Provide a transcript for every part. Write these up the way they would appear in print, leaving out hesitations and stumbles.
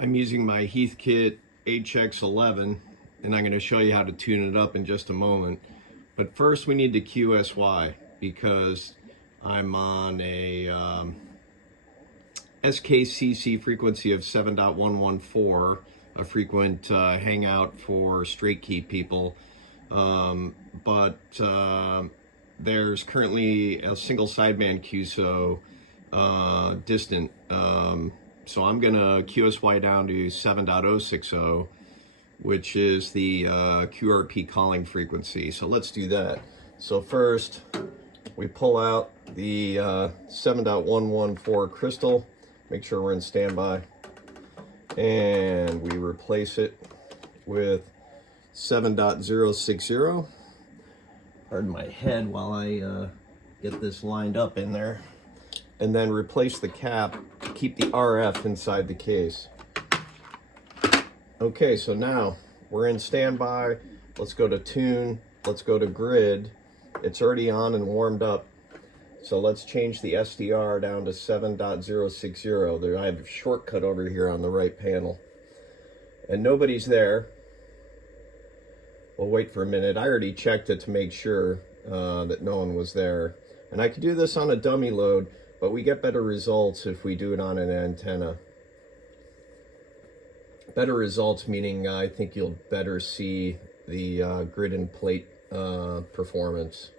I'm using my Heathkit HX-11 and I'm going to show you how to tune it up in just a moment. But first we need to QSY because I'm on a SKCC frequency of 7.114, a frequent hangout for straight key people. But there's currently a single sideband QSO distant. So I'm gonna QSY down to 7.060, which is the QRP calling frequency. So let's do that. So first, we pull out the 7.114 crystal, make sure we're in standby, and we replace it with 7.060. Pardon my head while I get this lined up in there. And then replace the cap to keep the RF inside the case. Okay, so now we're in standby. Let's go to tune, let's go to grid. It's already on and warmed up. So let's change the SDR down to 7.060. There, I have a shortcut over here on the right panel. And nobody's there. We'll wait for a minute. I already checked it to make sure that no one was there. And I could do this on a dummy load, but we get better results if we do it on an antenna. Better results meaning I think you'll better see the grid and plate performance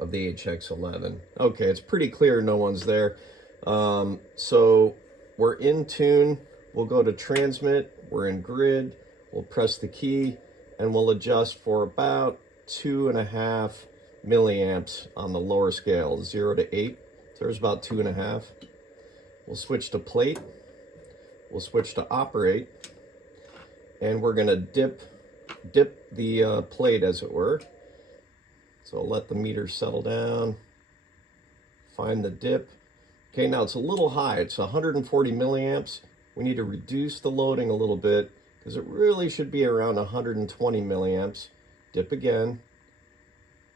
of the HX-11. Okay, it's pretty clear no one's there. So we're in tune. We'll go to transmit. We're in grid. We'll press the key and we'll adjust for about 2.5 milliamps on the lower scale, 0 to 8. So there's about 2.5. We'll switch to plate. We'll switch to operate. And we're gonna dip the plate, as it were. So I'll let the meter settle down. Find the dip. Okay, now it's a little high. It's 140 milliamps. We need to reduce the loading a little bit because it really should be around 120 milliamps. Dip again.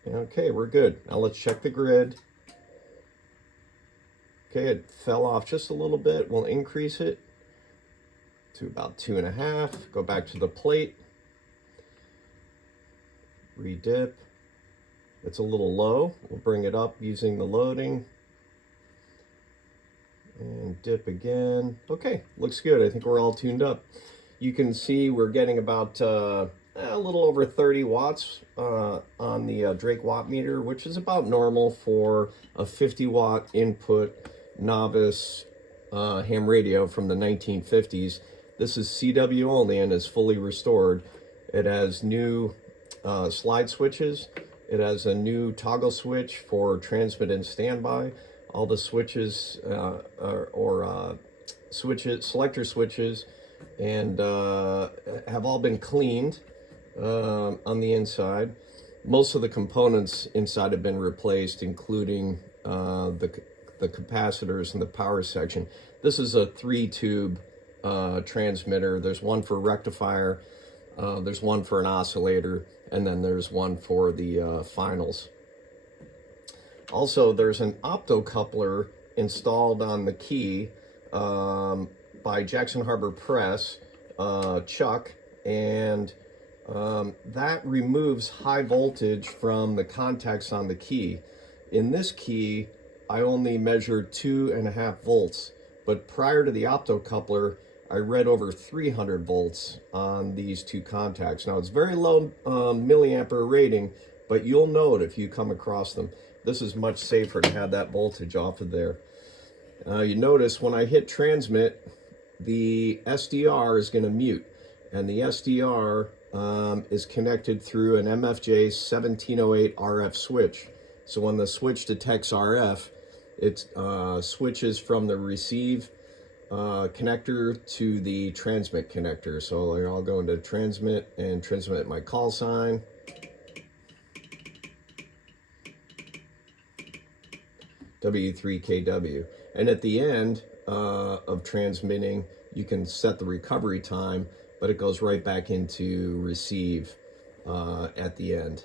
Okay, we're good. Now let's check the grid. Okay, it fell off just a little bit. We'll increase it to about 2.5. Go back to the plate. Redip. It's a little low. We'll bring it up using the loading. And dip again. Okay, looks good. I think we're all tuned up. You can see we're getting about a little over 30 watts on the Drake watt meter, which is about normal for a 50 watt input novice ham radio from the 1950s. This is CW only and is fully restored. It has new slide switches. It has a new toggle switch for transmit and standby. All the switches selector switches and have all been cleaned on the inside. Most of the components inside have been replaced, including the capacitors and the power section. This is a 3-tube transmitter. There's one for rectifier, there's one for an oscillator, and then there's one for the finals. Also, there's an opto-coupler installed on the key by Jackson Harbor Press, Chuck, and that removes high voltage from the contacts on the key. In this key, I only measured 2.5 volts, but prior to the opto-coupler, I read over 300 volts on these two contacts. Now, it's very low milliampere rating, but you'll know it if you come across them. This is much safer to have that voltage off of there. You notice when I hit transmit, the SDR is going to mute, and the SDR is connected through an MFJ 1708 RF switch. So when the switch detects RF, it switches from the receive connector to the transmit connector. So I'll go into transmit and transmit my call sign. W3KW. And at the end of transmitting, you can set the recovery time, but it goes right back into receive at the end.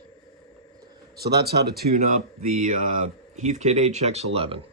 So that's how to tune up the Heathkit HX-11.